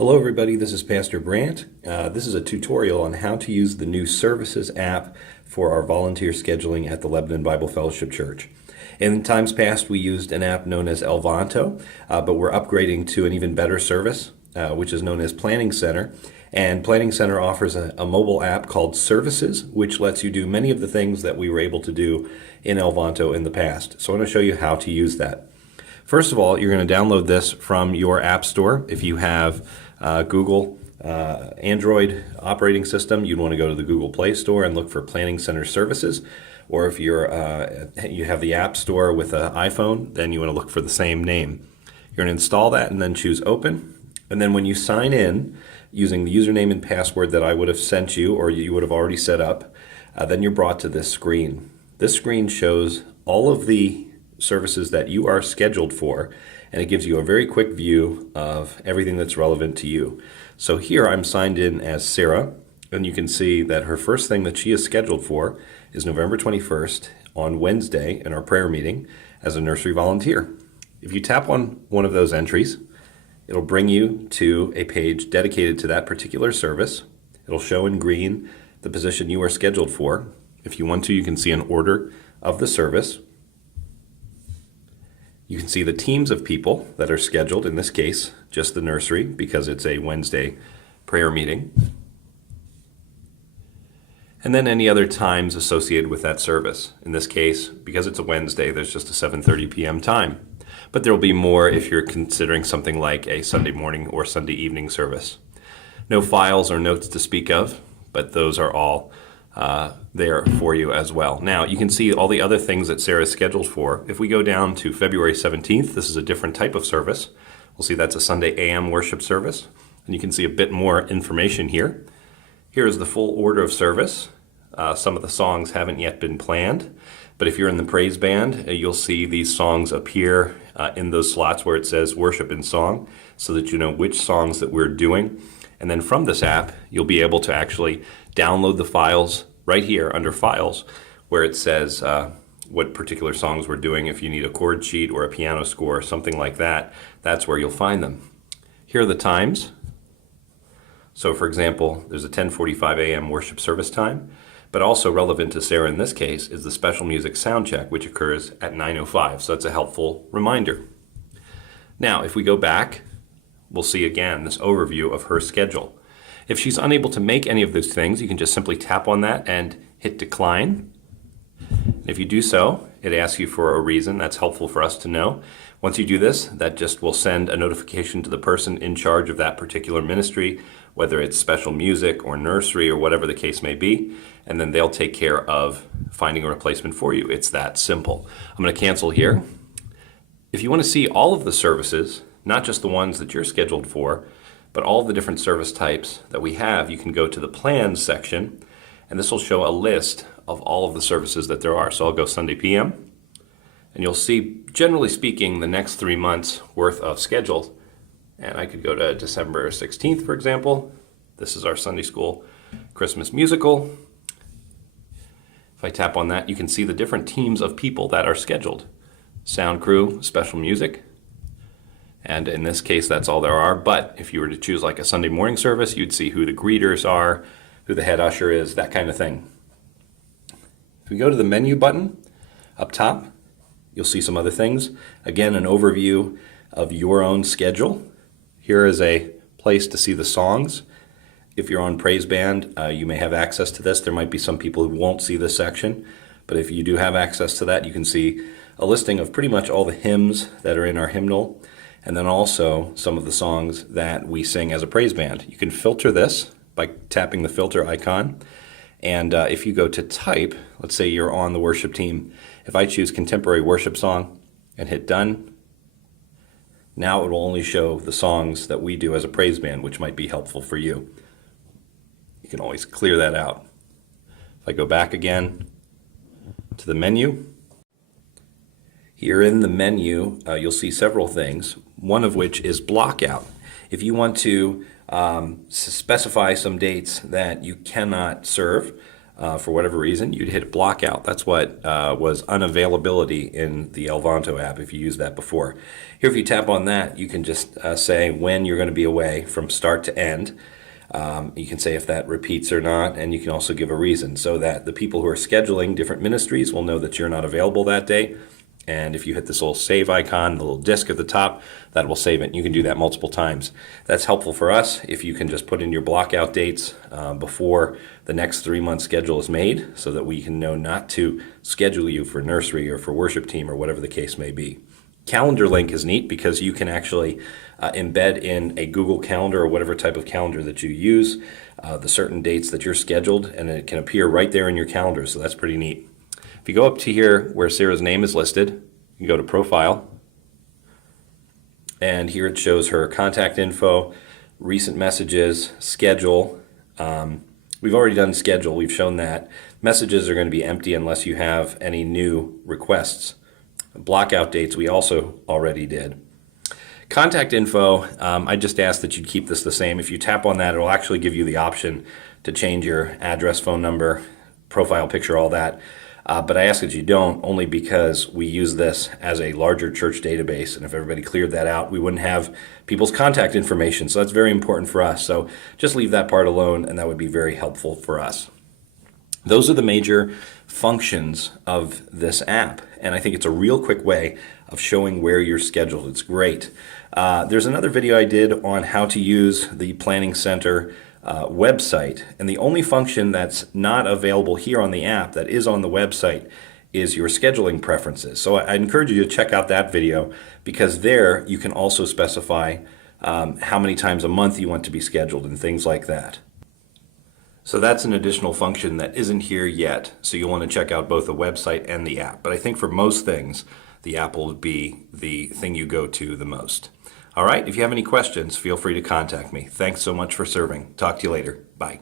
Hello everybody, this is Pastor Brant. This is a tutorial on how to use the new Services app for our volunteer scheduling at the Lebanon Bible Fellowship Church. In times past, we used an app known as Elvanto, but we're upgrading to an even better service, which is known as Planning Center. And Planning Center offers a mobile app called Services, which lets you do many of the things that we were able to do in Elvanto in the past. So I want to show you how to use that. First of all, you're going to download this from your app store. If you have Google Android operating system, you'd want to go to the Google Play Store and look for Planning Center Services. Or if you have the App Store with an iPhone, then you want to look for the same name. You're going to install that and then choose Open. And then when you sign in using the username and password that I would have sent you or you would have already set up, then you're brought to this screen. This screen shows all of the services that you are scheduled for, and it gives you a very quick view of everything that's relevant to you. So here I'm signed in as Sarah, and you can see that her first thing that she is scheduled for is November 21st on Wednesday in our prayer meeting as a nursery volunteer. If you tap on one of those entries, it'll bring you to a page dedicated to that particular service. It'll show in green the position you are scheduled for. If you want to, you can see an order of the service. You can see the teams of people that are scheduled, in this case, just the nursery, because it's a Wednesday prayer meeting. And then any other times associated with that service. In this case, because it's a Wednesday, there's just a 7:30 p.m. time. But there will be more if you're considering something like a Sunday morning or Sunday evening service. No files or notes to speak of, but those are all there for you as well. Now, you can see all the other things that Sarah is scheduled for. If we go down to February 17th, this is a different type of service. We'll see that's a Sunday AM worship service, and you can see a bit more information here. Here is the full order of service. Some of the songs haven't yet been planned, but if you're in the praise band, you'll see these songs appear in those slots where it says worship and song, so that you know which songs that we're doing. And then from this app, you'll be able to actually download the files right here under Files, where it says what particular songs we're doing. If you need a chord sheet or a piano score, something like that, that's where you'll find them. Here are the times. So for example, there's a 10:45 a.m. worship service time, but also relevant to Sarah in this case is the special music sound check, which occurs at 9:05. So that's a helpful reminder. Now, if we go back, we'll see again this overview of her schedule. If she's unable to make any of those things, you can just simply tap on that and hit decline. If you do so, it asks you for a reason. That's helpful for us to know. Once you do this, that just will send a notification to the person in charge of that particular ministry, whether it's special music or nursery or whatever the case may be, and then they'll take care of finding a replacement for you. It's that simple. I'm going to cancel here. If you want to see all of the services, not just the ones that you're scheduled for, but all of the different service types that we have, you can go to the Plans section, and this will show a list of all of the services that there are. So I'll go Sunday PM, and you'll see, generally speaking, the next 3 months worth of schedules. And I could go to December 16th, for example. This is our Sunday School Christmas musical. If I tap on that, you can see the different teams of people that are scheduled. Sound crew, special music. And in this case, that's all there are. But if you were to choose like a Sunday morning service, you'd see who the greeters are, who the head usher is, that kind of thing. If we go to the menu button up top, you'll see some other things. Again, an overview of your own schedule. Here is a place to see the songs. If you're on praise band, you may have access to this. There might be some people who won't see this section. But if you do have access to that, you can see a listing of pretty much all the hymns that are in our hymnal, and then also some of the songs that we sing as a praise band. You can filter this by tapping the filter icon. And if you go to type, let's say you're on the worship team. If I choose contemporary worship song and hit done, now it will only show the songs that we do as a praise band, which might be helpful for you. You can always clear that out. If I go back again to the menu, here in the menu, you'll see several things, one of which is block out. If you want to specify some dates that you cannot serve, for whatever reason, you'd hit block out. That's what was unavailability in the Elvanto app if you used that before. Here, if you tap on that, you can just say when you're going to be away from start to end. You can say if that repeats or not, and you can also give a reason so that the people who are scheduling different ministries will know that you're not available that day. And if you hit this little save icon, the little disc at the top, that will save it. You can do that multiple times. That's helpful for us if you can just put in your block out dates before the next 3-month schedule is made so that we can know not to schedule you for nursery or for worship team or whatever the case may be. Calendar link is neat because you can actually embed in a Google Calendar or whatever type of calendar that you use the certain dates that you're scheduled, and it can appear right there in your calendar, so that's pretty neat. If you go up to here where Sarah's name is listed, you go to Profile, and here it shows her contact info, recent messages, schedule. We've already done schedule, we've shown that. Messages are going to be empty unless you have any new requests. Blockout dates we also already did. Contact info, I just ask that you keep this the same. If you tap on that, it'll actually give you the option to change your address, phone number, profile picture, all that. But I ask that you don't, only because we use this as a larger church database, and if everybody cleared that out, we wouldn't have people's contact information, so that's very important for us. So just leave that part alone, and that would be very helpful for us. Those are the major functions of this app, and I think it's a real quick way of showing where you're scheduled. It's great. There's another video I did on how to use the Planning Center website, and the only function that's not available here on the app that is on the website is your scheduling preferences. So I encourage you to check out that video, because there you can also specify how many times a month you want to be scheduled and things like that. So that's an additional function that isn't here yet, so you'll want to check out both the website and the app. But I think for most things, the app will be the thing you go to the most. All right, if you have any questions, feel free to contact me. Thanks so much for serving. Talk to you later. Bye.